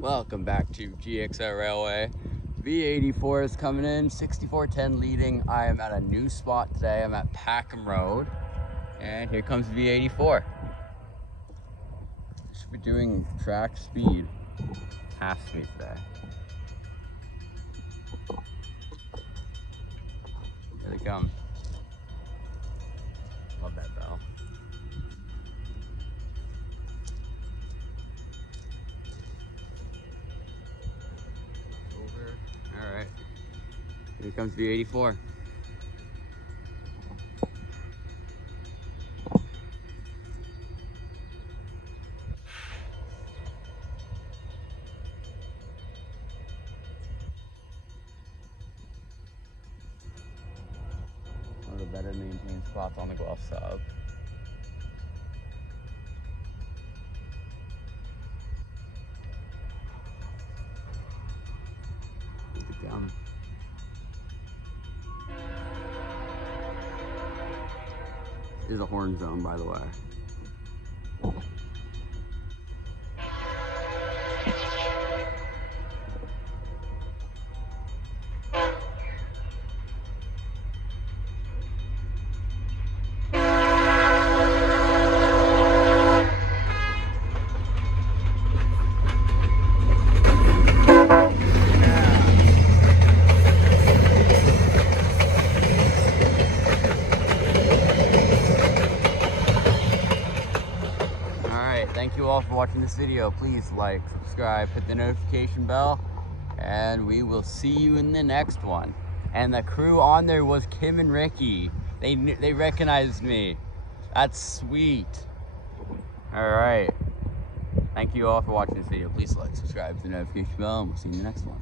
Welcome back to GXR Railway. V84 is coming in, 6410 leading. I am at a new spot today. I'm at Packham Road, and here comes V84. Should be doing track speed, half speed today. Here they come. Love that bell. All right, here comes V84. One of the better maintained spots on the Guelph sub. Down. This is a horn zone, by the way. Thank you all for watching this video. Please like, subscribe, hit the notification bell, and we will see you in the next one. And the crew on there was Kim and Ricky. They recognized me. That's sweet. All right. Thank you all for watching this video. Please like, subscribe, hit the notification bell, and we'll see you in the next one.